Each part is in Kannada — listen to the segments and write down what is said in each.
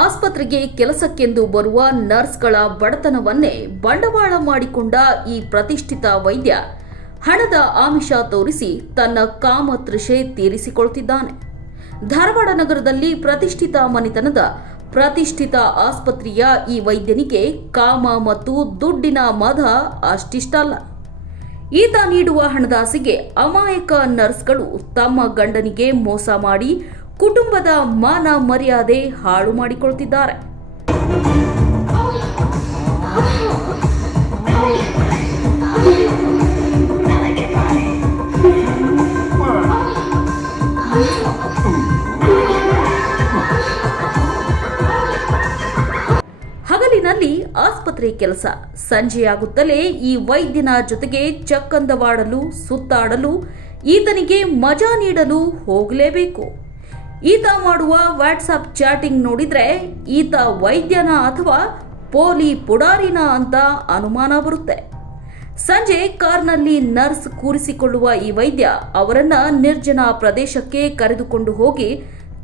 ಆಸ್ಪತ್ರೆಗೆ ಕೆಲಸಕ್ಕೆಂದು ಬರುವ ನರ್ಸ್ಗಳ ಬಡತನವನ್ನೇ ಬಂಡವಾಳ ಮಾಡಿಕೊಂಡ ಈ ಪ್ರತಿಷ್ಠಿತ ವೈದ್ಯ ಹಣದ ಆಮಿಷ ತೋರಿಸಿ ತನ್ನ ಕಾಮತೃಷೆ ತೀರಿಸಿಕೊಳ್ತಿದ್ದಾನೆ. ಧಾರವಾಡ ನಗರದಲ್ಲಿ ಪ್ರತಿಷ್ಠಿತ ಮನೆತನದ ಪ್ರತಿಷ್ಠಿತ ಆಸ್ಪತ್ರೆಯ ಈ ವೈದ್ಯನಿಗೆ ಕಾಮ ಮತ್ತು ದುಡ್ಡಿನ ಮದ ಅಷ್ಟಿಷ್ಟಲ್ಲ. ಈತ ನೀಡುವ ಹಣದಾಸೆಗೆ ಅಮಾಯಕ ನರ್ಸ್ಗಳು ತಮ್ಮ ಗಂಡನಿಗೆ ಮೋಸ ಮಾಡಿ ಕುಟುಂಬದ ಮಾನ ಮರ್ಯಾದೆ ಹಾಳು ಮಾಡಿಕೊಳ್ತಿದ್ದಾರೆ. ಹಗಲಿನಲ್ಲಿ ಆಸ್ಪತ್ರೆ ಕೆಲಸ, ಸಂಜೆಯಾಗುತ್ತಲೇ ಈ ವೈದ್ಯನ ಜೊತೆಗೆ ಚಕ್ಕಂದವಾಡಲು ಸುತ್ತಾಡಲು ಈತನಿಗೆ ಮಜಾ ನೀಡಲು ಹೋಗಲೇಬೇಕು. ಈತ ಮಾಡುವ ವಾಟ್ಸಪ್ ಚಾಟಿಂಗ್ ನೋಡಿದ್ರೆ ಈತ ವೈದ್ಯನ ಅಥವಾ ಪೋಲಿ ಪುಡಾರಿನ ಅಂತ ಅನುಮಾನ ಬರುತ್ತೆ. ಸಂಜೆ ಕಾರ್ನಲ್ಲಿ ನರ್ಸ್ ಕೂರಿಸಿಕೊಳ್ಳುವ ಈ ವೈದ್ಯ ಅವರನ್ನ ನಿರ್ಜನ ಪ್ರದೇಶಕ್ಕೆ ಕರೆದುಕೊಂಡು ಹೋಗಿ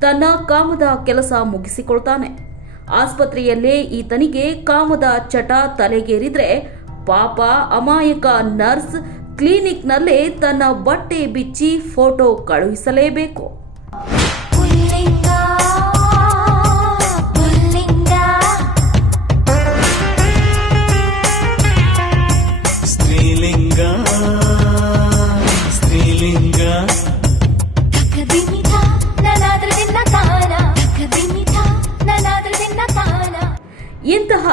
ತನ್ನ ಕಾಮದ ಕೆಲಸ ಮುಗಿಸಿಕೊಳ್ತಾನೆ. ಆಸ್ಪತ್ರೆಯಲ್ಲೇ ಈತನಿಗೆ ಕಾಮದ ಚಟ ತಲೆಗೇರಿದ್ರೆ ಪಾಪ ಅಮಾಯಕ ನರ್ಸ್ ಕ್ಲಿನಿಕ್ನಲ್ಲೇ ತನ್ನ ಬಟ್ಟೆ ಬಿಚ್ಚಿ ಫೋಟೋ ಕಳುಹಿಸಲೇಬೇಕು. ಇಂತಹ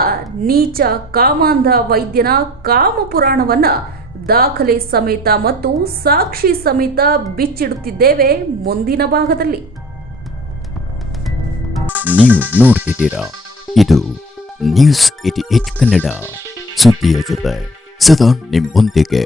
ನೀಚ ಕಾಮಾಂಧ ವೈದ್ಯನ ಕಾಮ ಪುರಾಣವನ್ನ ದಾಖಲೆ ಸಮೇತ ಮತ್ತು ಸಾಕ್ಷಿ ಸಮೇತ ಬಿಚ್ಚಿಡುತ್ತಿದ್ದೇವೆ ಮುಂದಿನ ಭಾಗದಲ್ಲಿ. ನೀವು ನೋಡ್ತಿದ್ದೀರಾ, ಇದು ನ್ಯೂಸ್ 88 ಕನ್ನಡ, ಸುದ್ದಿಯ ಜೊತೆ ಸದಾ ನಿಮ್ಮೊಂದಿಗೆ.